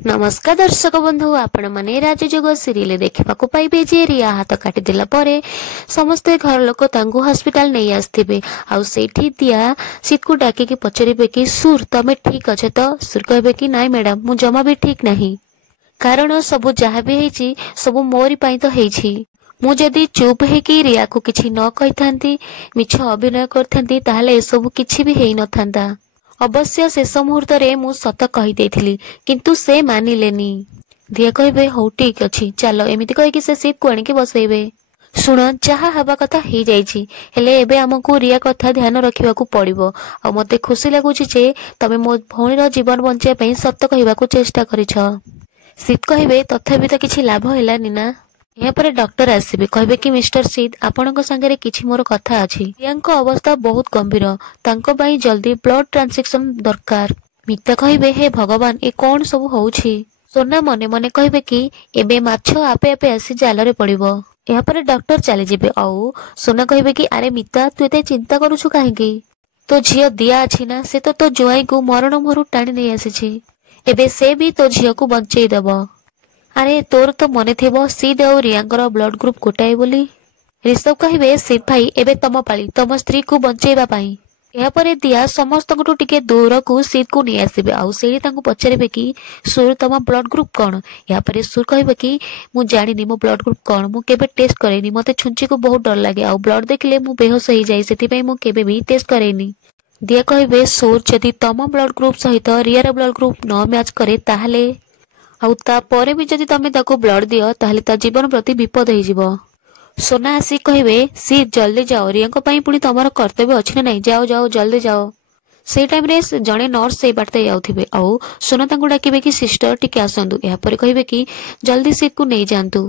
नमस्कार दर्शक बंधु आपण माने राजजोग सीरियल देखा पाइबे जे रिया हाथ काटिदेला परे समस्ते घर लोक तांगु हॉस्पिटल नहीं आसथिबे आउ सेठी दिया सीट को डाके कि पचरिबे कि सुर तमे ठीक अछ तो सुर कहबे कि नाइ मैडम मु जमा भी ठीक नहीं कारण सब जहा भी हेची सब मोरी पई तो हेची मु जदी चुप हे कि रिया को किछि न कहिथांती मिछ अभिनय करथांती ताहाले ए सब किछि भी हेई नथांता अवश्य शेष मुहूर्त रे मु सत कहि देथिली किंतु से मानिलेनी दिया कहबे हो ठीक अछि चलो एमिति कहि कि से सीट को आनिके बसैबे सुन जहा हवा कथा हे जाईछि हेले एबे हमकु रिया कथा ध्यान रखिबाकू पड़िबो आ मते खुशी लागुछि जे तमे मो भौणीर जीवन बंचे पई सत्य कहिबाकू चेष्टा करिछ सीत कहबे तथापि त किछि लाभ हेलानी ना यहाँ पर डॉक्टर आसबे कहबे कि मिस्टर सीत आपनक संगे किछि मोर कथा अछि रियांको अवस्था बहुत गंभीर तांको पई जल्दी ब्लड ट्रांसफ्यूजन दरकार मिता कहबे हे भगवान ए कोन सब होउछि सोना मने मने कहबे कि एबे माछ आपे आपे आसी जाल रे पड़िबो यहाँ पर डॉक्टर चली जेबे आउ सोना कहबे कि अरे मिता तू एते चिंता करूछु काहेकि तो झियो दिया अछि ना से तो जुआई को मरण मोहरु टाणी नै आसीछि एबे से भी तो झियो को बंचेई देबो अरे तोर तो मने थेबो सीध और रियांकर ब्लड ग्रुप गोटाए बोली ऋषभ कहबे सीध भाई एबे तम पाली तम स्त्री को बंचेबा पाई या परे दिया समस्त को टिके दूर को सीध को नै आसीबे आउ सेही तांको पचरेबे कि सुर तम ब्लड ग्रुप कोन या परे सुर कहबे कि मु जानिनी मो ब्लड ग्रुप कोन मु केबे टेस्ट करेनी मते छुंची को बहुत डर लागे आउ ब्लड देखले मु बेहोश होई जाई सेति पई मु केबे भी टेस्ट करेनी दिया कहबे सुर जदी तम ब्लड ग्रुप सहित रियार ब्लड ग्रुप न मैच करे ताहले आउ ता परे भी जदी तमे ताको ब्लड दियो ताहले ता जीवन प्रति विपद होई जिवो सोना आसी कहबे सी जल्दी जाओ रियांको पई पुनी तमरो कर्तव्य अछि ना नहीं जाओ जाओ जल्दी जाओ से टाइम रे जणे नर्स से बाटे आउथिबे आउ सोना तांको डाकिबे कि सिस्टर टिके आसंदु या परे कहबे कि जल्दी सीट को नै जानतु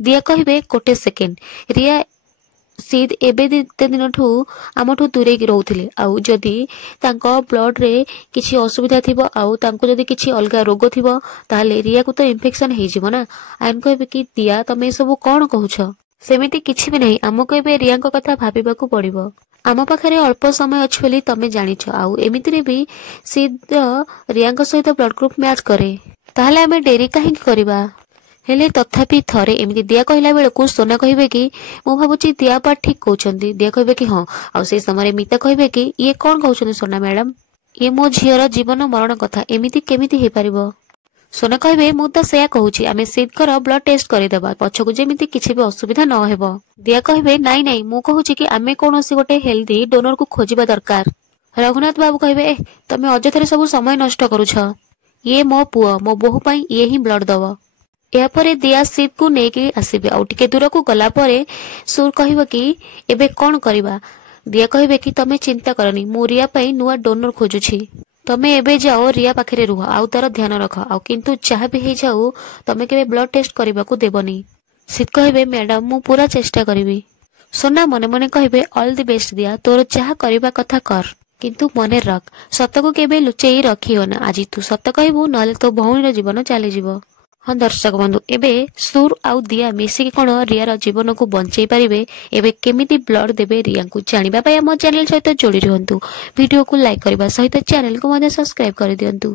दिया कहबे कोटे सेकेंड रिया सीध एबे दिन ठू आमठू दूरे की रहउथिले आउ जदी तांको ब्लड रे किछि असुविधा थिबो आउ तांको जदी किछि अलगा रोग थिबो ताले रिया को तो इन्फेक्शन हे जिवो ना आइन कहबे कि दिया तमे सब कोन कहउछ सेमिति किछि भी नै आम कहबे रिया को कथा भाबिबाकू पड़िबो आम पाखरे अल्प समय अछि बोली तमे जानिछ आउ एमिति रे भी सीध रिया को सहित ब्लड ग्रुप मैच करे ताले हमें डेरी काहे करबा हेले तथापि थरे एमिति दिया कहला बेलकू सोना कहबे कि मु भाबुची दिया पा ठीक कहउछंती दिया कहबे कि हां आ से समय मिता कहबे कि ये कोन कहउछंती सोना मैडम ये मो झियर जीवन मरण कथा एमिति केमिति हे परिबो सोना कहबे मु त सेया कहउची आमे सीध कर ब्लड टेस्ट करि देबा पछकु जेमिति किछि भी असुविधा न हेबो दिया कहबे नाइ नाइ मु कहउची कि आमे कोनोसी गोटे हेल्दी डोनर को खोजिबा दरकार रघुनाथ बाबू कहबे तमे अजथरे सब समय नष्ट करूछ ये मो पुओ मो बहु पई ये ही ब्लड दबो या परे दिया सीट को नेकी आसीबे आउ टिके दूर को गला परे सुर कहबो कि एबे कोन करबा दिया कहबे कि तमे चिंता करनी मु रिया पई नुवा डोनर खोजुछि तमे एबे जाओ रिया पाखरे रुह आउ तार ध्यान रख आउ किंतु चाह भी हे जाऊ तमे केबे ब्लड टेस्ट करबा को देबनी सीत कहबे मैडम मु पूरा चेष्टा करबी सोना मने मने कहबे ऑल द बेस्ट दिया तोर चाह करबा कथा कर किंतु मने रख सत को केबे लुचेई रखियो ना आज तू सत कहबू नले तो भौणीर जीवन चली जीवो हाँ दर्शक बंधु एबे सुर आउ दिया मिसिक कोन रियार जीवन को बंचई पारिबे एबे केमिति ब्लड देबे रिया को जानिबा पय हम चैनल सहित जोड़ी रहंतु वीडियो को लाइक करबा सहित चैनल को मधे सब्सक्राइब कर दियंतु।